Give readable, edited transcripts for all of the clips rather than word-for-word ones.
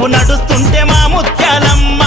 నీవు నడుస్తుంటే మా ముత్యాలమ్మ.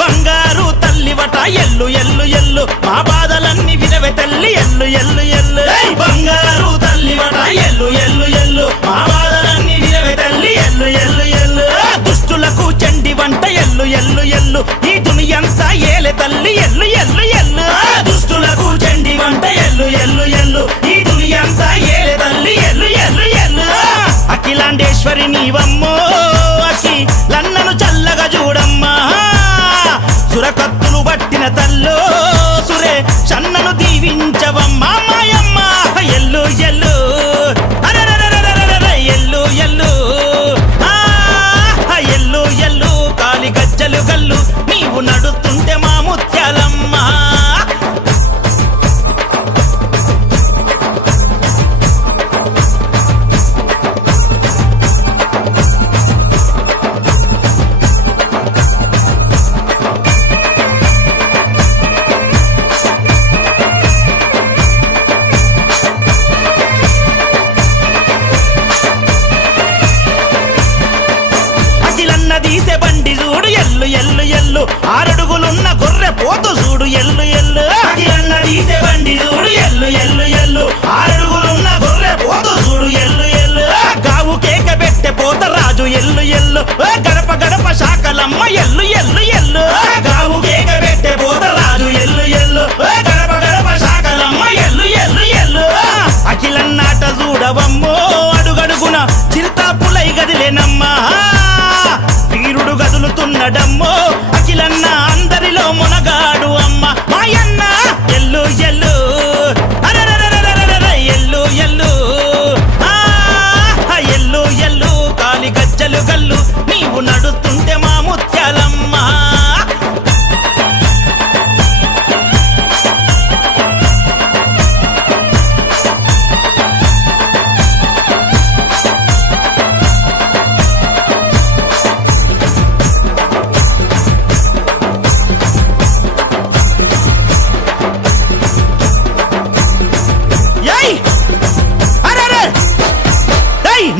బంగారు తల్లివట ఎల్లు ఎల్లు ఎల్లు మా బాధలన్నీ వినవే తల్లి ఎల్లు ఎల్లు ఎల్లు. బంగారు తల్లివట ఎల్లు ఎల్లు ఎల్లు మా బాధలన్నీ వినవే తల్లి ఎల్లు ఎల్లు ఎల్లు. దుష్టులకు చండి వంట ఎల్లు ఎల్లు ఎల్లు ఈ దునియంతా ఏలే తల్లి ఎల్లు ఎల్లు ఎల్లు. దుష్టులకు చండి వంట ఎల్లు ఎల్లు ఎల్లు ఈ దునియంతా ఏలే తల్లి ఎల్లు ఎల్లు ఎల్లు. అఖిలాండేశ్వరి నీవమ్మో అఖి లన్నను చల్లగా చూడమ్మా. సురకత్తులు బట్టిన తల్లో సురే చన్నను దీవించవమ్మా మాయమ్మ. ఎల్లు ఎల్లు ఎల్లు ఎల్లు ఎల్లు ఎల్లు కాలి గజ్జలు గల్లు నీవు నడుస్తుంటే మా ముత్యాలమ్మ. తీసే బండి చూడు ఎల్లు ఎల్లు ఎల్లు ఆరడుగులున్న గొర్రె పోతు చూడు ఎల్లు ఎల్లు. అఖిలన్న తీసే బండి చూడు ఎల్లు ఎల్లు ఎల్లు ఆరడుగులున్న గొర్రె పోతు చూడు ఎల్లు ఎల్లు. గావు కేక పెట్టే పోత రాజు ఎల్లు ఎల్లు గడప గడప శాఖలమ్మ ఎల్లు ఎల్లు ఎల్లు. గావు కేక పెట్టే పోత రాజు ఎల్లు ఎల్లు గడప గడప శాఖలమ్మ ఎల్లు ఎల్లు ఎల్లు. అఖిలన్నాట చూడవమ్మో అడుగడుగున చిరుతాపులై గదిలేనమ్మా. వీరుడు గదులుతున్నడమ్మో అఖిలన్న అందరిలో మునగాడు అమ్మ మాయన్న. ఎల్లు ఎల్లు ఎల్లు ఎల్లు ఎల్లు ఎల్లు కాలి గజ్జలు గల్లు నీవు నడుస్తుంటే మా ముత్యాలమ్మ.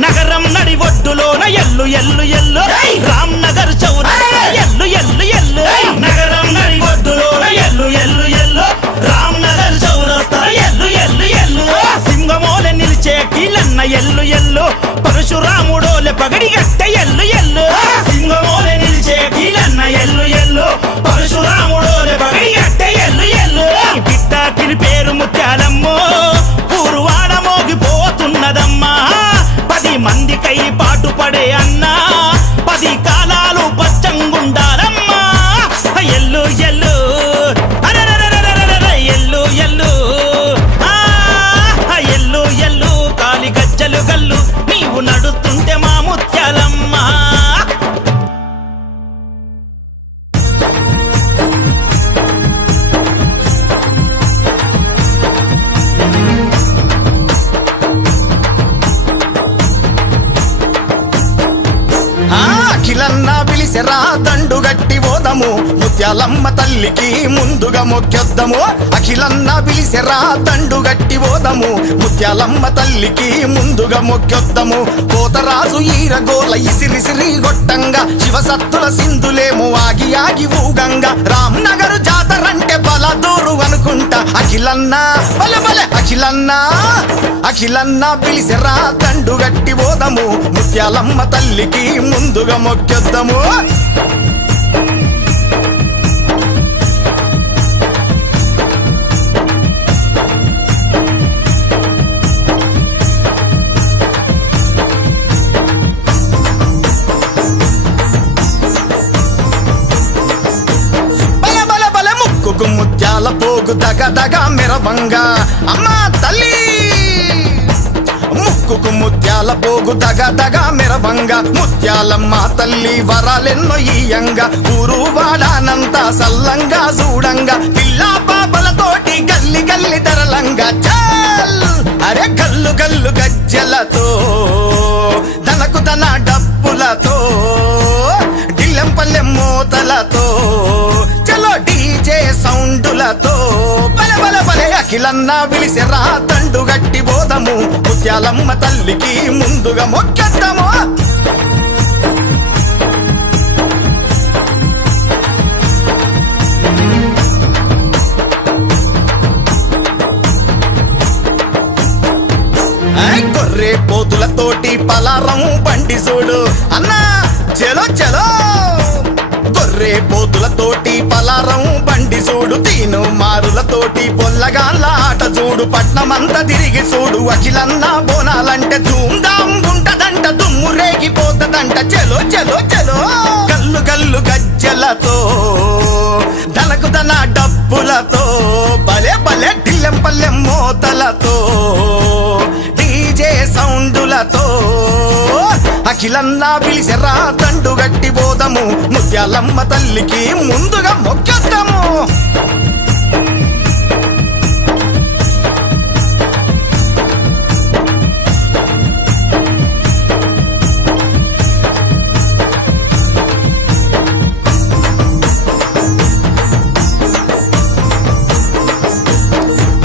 నగరం నడి ఒడ్డులోన ఎల్లు ఎల్లు ఎల్లు రామ్ నగర్ చౌరస్తా ఎల్లు ఎల్లు ఎల్లు. నగరం నడి ఒడ్డులోన ఎల్లు ఎల్లు ఎల్లు రామ్ నగర్ చౌరస్తా ఎల్లు ఎల్లు ఎల్లు. సింగమోలే నిలిచే కీలన్న ఎల్లు ఎల్లు పరశురాముడోలే పగడి గట్టె ఎల్లు ఎల్లు. సింగమోలే నిలిచే కీలన్న ఎల్లు ఎల్లు పరశురాముడోలే పగడి గట్టె ఎల్లు ఎల్లు. బిడ్డాకిని పేరు ముత్యాలమ్మో పూరువాడ మోగిపోతున్నదమ్మా. 10 మందికై పాటు పడే అన్నా 10 కాలాలు పచ్చంగుండాలమ్మా. ఎల్లు ఎల్లు ఎల్లు ఎల్లు ఎల్లు ఎల్లు కాలి గజ్జలు గల్లు నీవు నడుస్తుంటే మా ముత్యాలమ్మ. అఖిలన్న పిలిసెరా దండు గట్టి పోదము ముత్యాలమ్మ తల్లికి ముందుగా మొక్కొద్దము. అఖిలన్న పిలిసెరా దండు గట్టి పోదము ముత్యాలమ్మ తల్లికి ముందుగా మొక్కొద్దము. పోతరాజు ఈరగోల ఇసిరిసిరి గొట్టంగా శివసత్తుల సింధులేమో ఆగి ఆగి ఊగంగా. రామ్ నగరు జాతరంటే బలదూరు అనుకుంటా అఖిలన్న బలె బలె అఖిలన్న. అఖిలన్న పిలిసెరా దండు గట్టి పోదము ముత్యాలమ్మ తల్లికి ముందుగా మొక్కొద్దము. ముత్యాల పోగు దగ దగ మెరవంగా అమ్మా తల్లి ముక్కుకు ముత్యాల పోగు దగ దగ మెరవంగా ముత్యాలమ్మ తల్లి వరాలెన్నో ఈయంగా ఊరు వాడానంతా సల్లంగా చూడంగా పిల్లా పాపలతోటి గల్లి గల్లి తరలంగా చల్ అరే గల్లు గల్లు గజ్జలతో తనకు తన డప్పులతో దిల్లెం పల్లెం మోతలతో చలో డీజే సౌండులతో బలే బలే బలే అఖిలన్న విలిసెరా తండు గట్టి బోధము ముత్యాలమ్మ తల్లికి ముందుగా మొక్కేద్దాము గొర్రె పోతులతోటి పలారం బండి చూడు అన్నా చలో చలో గొర్రె పోతులతోటి పలారం బండి చూడు తీను మారులతోటి పొల్లగాళ్ళ ఆట చూడు పట్నమంతా తిరిగి చూడు అఖిలన్న బోనాలంటే ధూమ్ధాం ఉంటదంట దుమ్ము రేగిపోతదంట చలో చలో చలో గల్లు గల్లు గజ్జలతో ధనకు ధన డప్పులతో భలే భలే ఢిల్లెం పల్లెం మోతలతో డీజే సౌండులతో అఖిలన్న పిలిచెరా తండు గట్టి బోధము ముత్యాలమ్మ తల్లికి ముందుగా మొక్కేద్దాము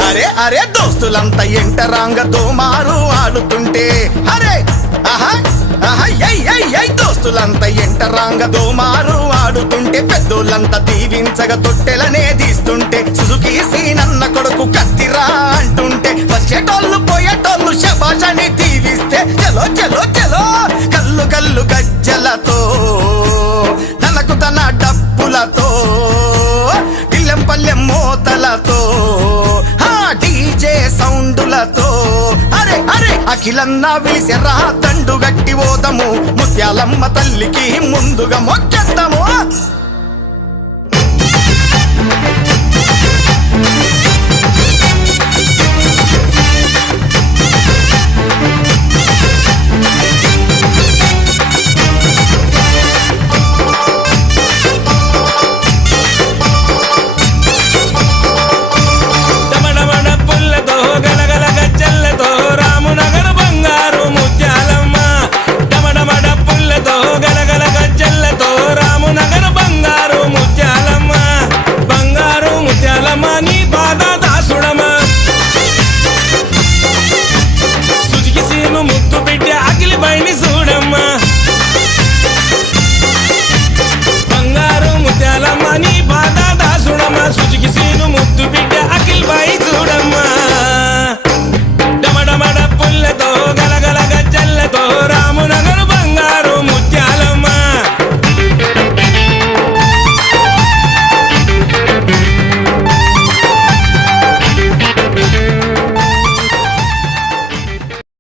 అరే అరే దోస్తులంతా ఎంటరాంగ దోమారు ఆడుతుంటే అరే ఆహా ఆహా దోస్తులంతా ఎంటరాంగ దోమారు ఆడుతుంటే పెద్దోళ్ళంతా దీవించగా తొట్టెలనే తీస్తుంటే సుజుకి సీనన్న కొడుకు కత్తిరా అంటుంటే వచ్చేటోళ్ళు పోయేటోళ్ళు శబాషని దీవిస్తే చలో చలో చలో కల్లు కల్లు గజ్జలతో తనకు తన డప్పులతో దిల్లెం పల్లెం మోతలతో డీజే సౌండులతో అరే అరే అఖిలన్న విలిసెరా తండు గట్టి ఓదము ముత్యాలమ్మ తల్లికి ముందుగా మొక్క